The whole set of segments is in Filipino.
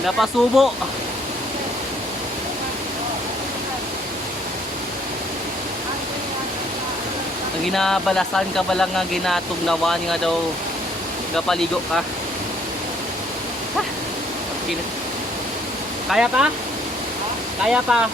Napasubo. Ang ginabalasan ka ba lang nga ginatugnawan nga daw gapaligo ka. Kaya pa? Kaya pa?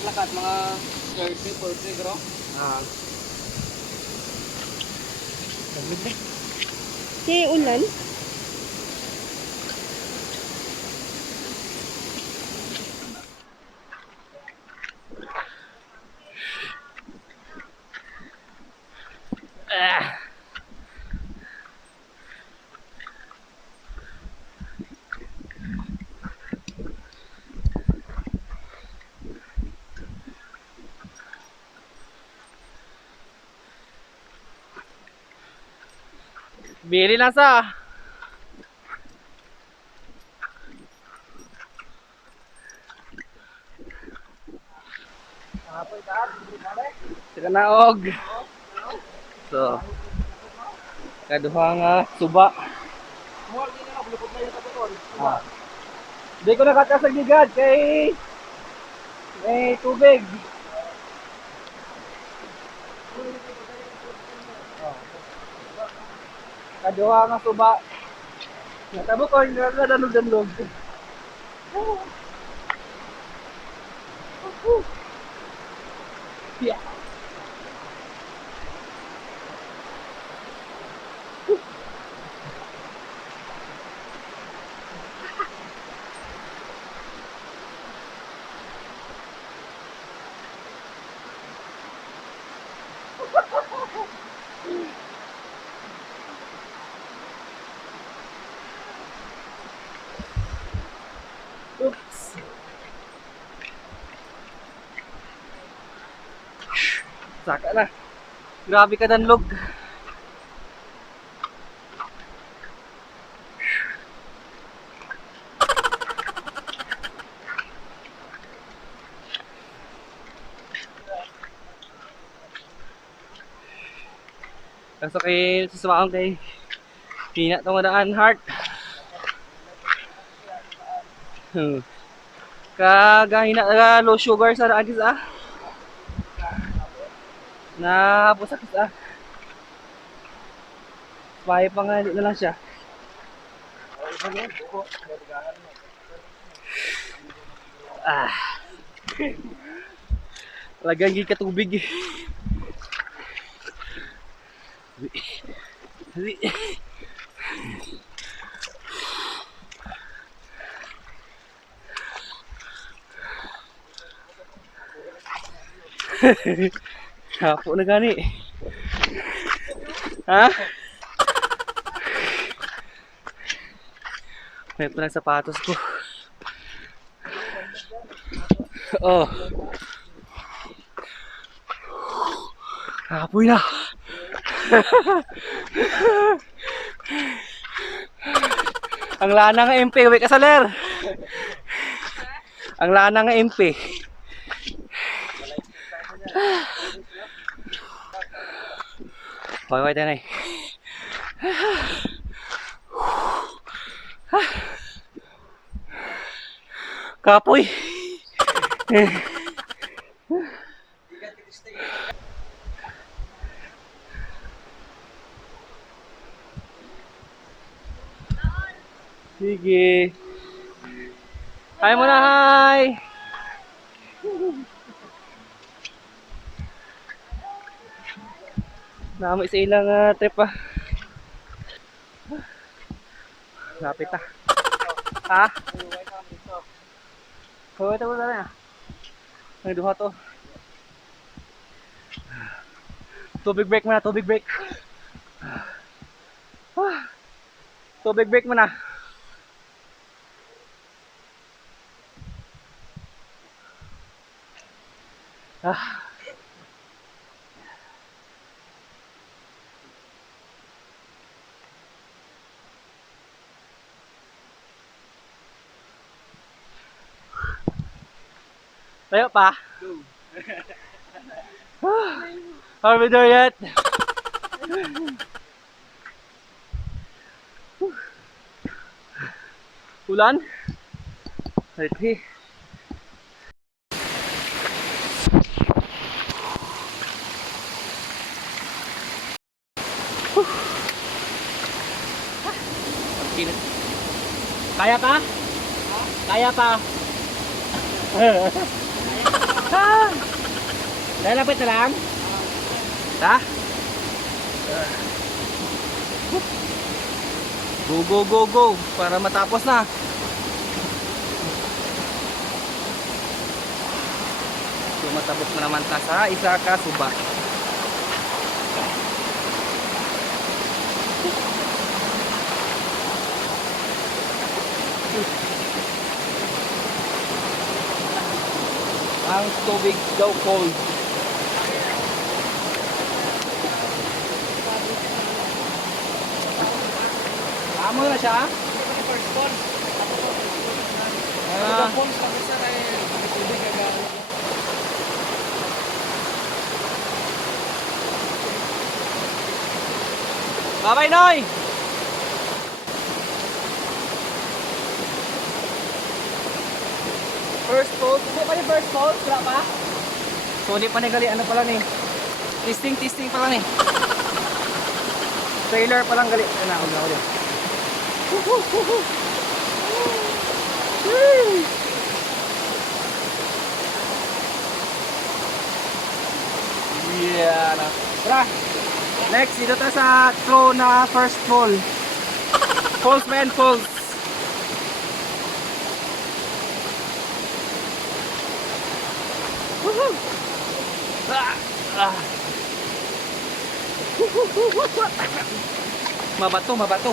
Maglakad mga 30, 40 gro. Si ulan? Bili na sa. Sila naog. So, kaduha nga suba. Hindi ko nakatasag ligad kay may tubig. Kaduha nga suba. Natabo ko yung nagdalog-dalog. Yeah. Oops. Saka na. Grabe ka danlog. Kaso kay susumakaon kay Pina tong daan heart. Kagahina na low sugar sa daan kisa. Na busak kisa. Pahay pa nga na lang siya. Ah. Lagang gid ka tubig. Hapo na gani. Ha? May palang sapatos ko. Oh. Hapoy na. Ang lana nga MP, wait kasaler. Ang lana nga MP. Hoy, tayo na eh. Kapoy. Sige. Hi muna, hi! Naamoy sa ilang trip pa. Lapit na. Ha? Oo, ito na na. Nagduha to. Tubig break muna, tubig break. Tubig break muna. Ah. Tayo pa. Are we there yet? Ulan? Ready? Kaya pa? Kaya pa? Lalapit na lang? Ha? Go, go, go, go. Para matapos na. So matapos na naman ta sa isa ka suba. Ang tubig daw cold. Amo na siya? First fall. Ah. Falls lang sa tubig agad. Bye-bye, Noy! First falls? Hindi pa yung first falls? Wala pa? So hindi pa nagali, ano pa lang eh. Testing pa lang eh. Trailer pa lang gali. Ano, ulit. Yeah, na. Tara! Next, dito tayo sa throw na first fall. Falls man, falls. Woohoo! Ah. Mabato, mabato.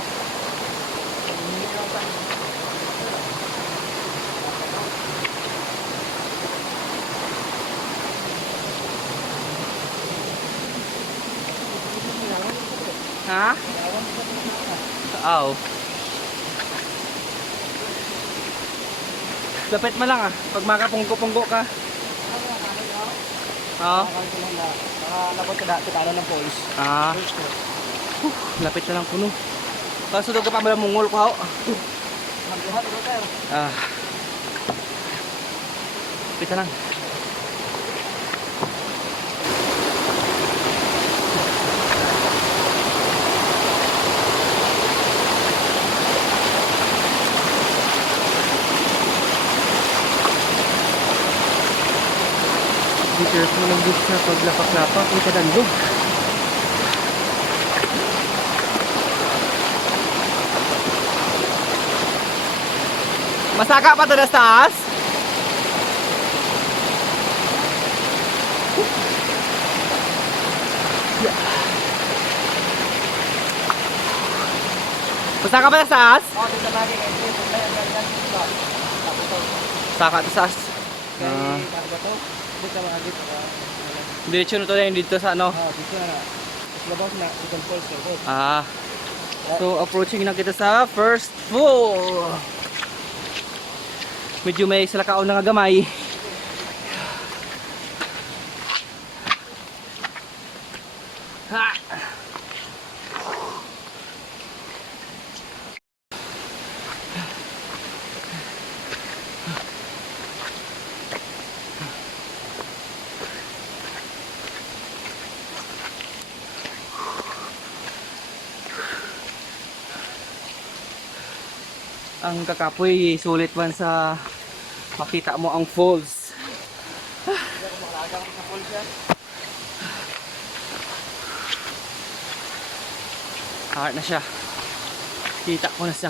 Ha? Oo. Lapit mo lang ah. Pag makapunggo-punggo ka. Oo. Nakalabot ka dati ka ng falls. Ah. Lapit na lang puno. Kaso daw ka pa ba mungol ko? Magduhat ito sir. Ah. Lapit na lang. Be careful ng bus na paglapak-lapak, may kadandog. Masaka pa to na taas? Masaka pa na taas? Oh, dito lagi kayo. Supply ang ganyan dito. Saka to taas. Kaya ba to? Dito lagi. Diretso na to na yung dito sa ano. Oh, dito na. Labas na. Dito falls ko. Ah. So approaching na kita sa first floor. Medyo may salakaon na nga gamay. Ha. ang kakapoy sulit man sa makita mo ang falls. Hard na siya. Kita ko na siya.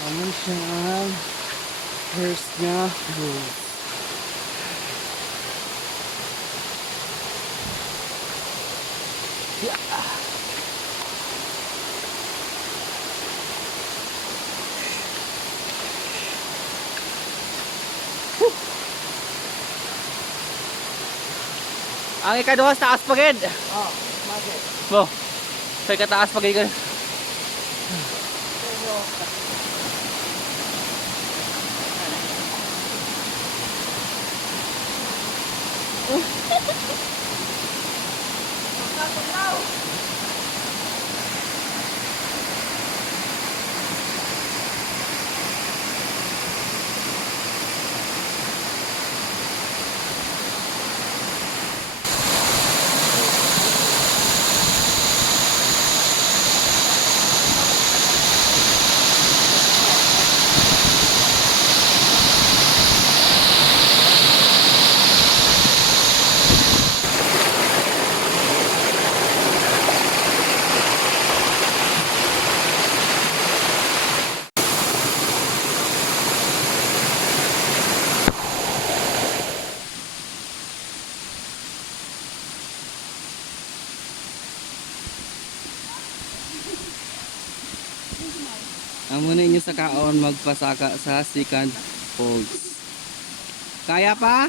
Ayan siya ang first niya. Ang ikaduha sa taas pagid. Oh, bakit? Bo. Sa ikataas pagid ka. Amo na inyo sa kaon magpasaka sa second falls. Kaya pa?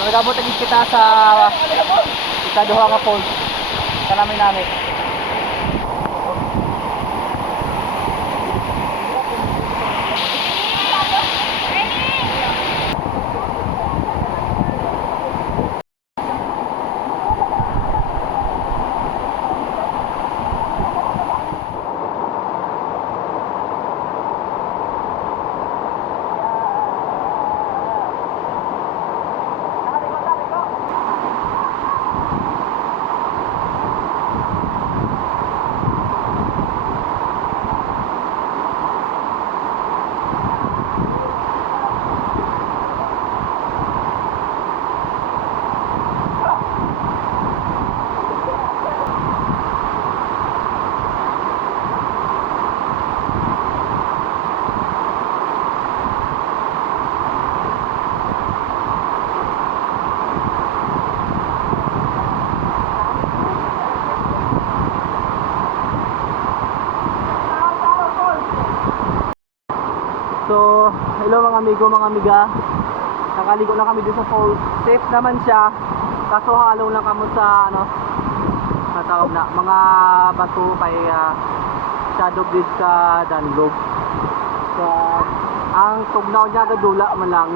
Nagabot agad kita sa ikaduha nga falls. Kanami namin. So, hello mga amigo, mga amiga. Nakaligo lang kami dito sa falls. Safe naman siya. Kaso halo lang kamo sa ano, sa tawag na mga bato kay shadow bridge sa Danlog. So, ang tugnaw niya gadula man lang.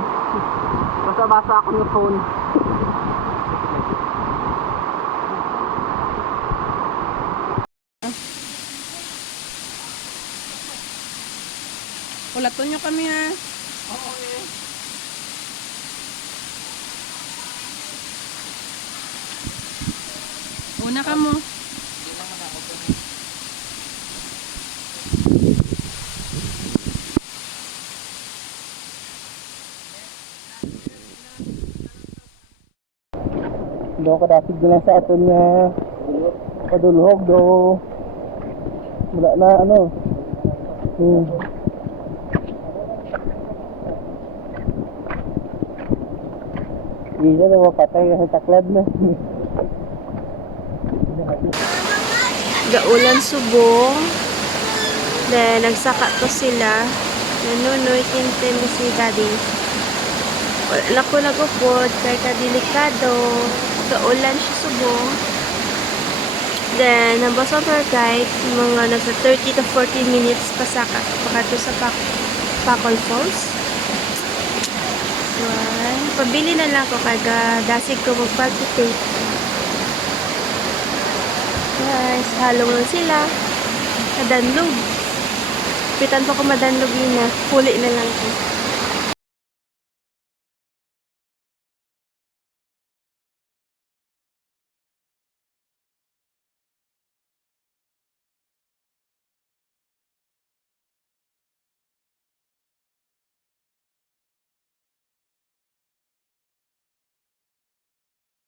Basa-basa ako ng phone. Ulaton nyo kami ha. Una ka mo. Do ko dapat lang sa aton nga padulhog do. Wala na ano. Iya na mapatay sa taklad na. Gaulan subong. Then, nagsaka to sila. Nanunoy kintin ni si daddy. Wala ko nagupod. Kaya kadelikado. Gaulan siya subong. Then, ang bus over guide, mga nasa 30 to 40 minutes pasaka pakato sa Pacol Falls. So, pabili na lang ko kaga dasig ko mag-participate. Guys, halong lang sila. Madanlog. Pitan pa ko madanlog yun na. Huli na lang ko.